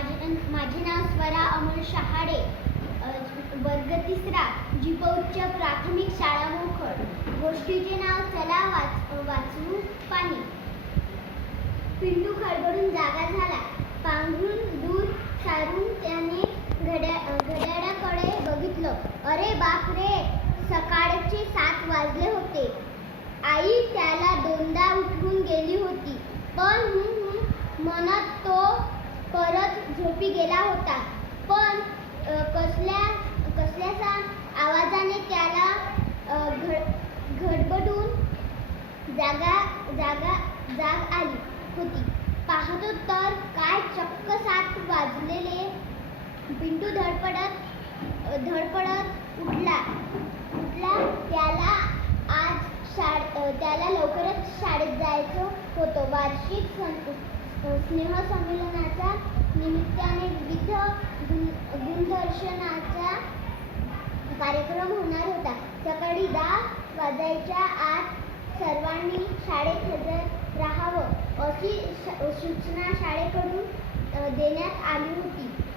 माझे माझे नाव स्वरा अमोल शहाडे वर्ग तिसरा जीपौच्च प्राथमिक शाळा मोखड गोष्टीचे नाव चला वाच वाचवू पाणी. पिंटू खडबडून जागा झाला. पांघरून दूर सारून त्याने घड्या घड्याळाकडे बघितलं. अरे बाप रे! झोपी गेला होता. पण कसल्या कसल्याचा आवाजाने त्याला घड घडबडून जागा जागा जाग आली होती. पाहतो तर काय चक्क सात वाजलेले पिंटू धडपडत धडपडत उठला. उठला त्याला आज शाळे त्याला लवकरच शाळेत जायचं होतं. वार्षिक सं- स्नेहसंमेलनाच्या निमित्ताने विविध गुणदर्शनाचा कार्यक्रम होणार होता. सकाळी दहा वाजायच्या आत सर्वांनी शाळेत हजर राहावं अशी श- सूचना शाळेकडून देण्यात आली होती.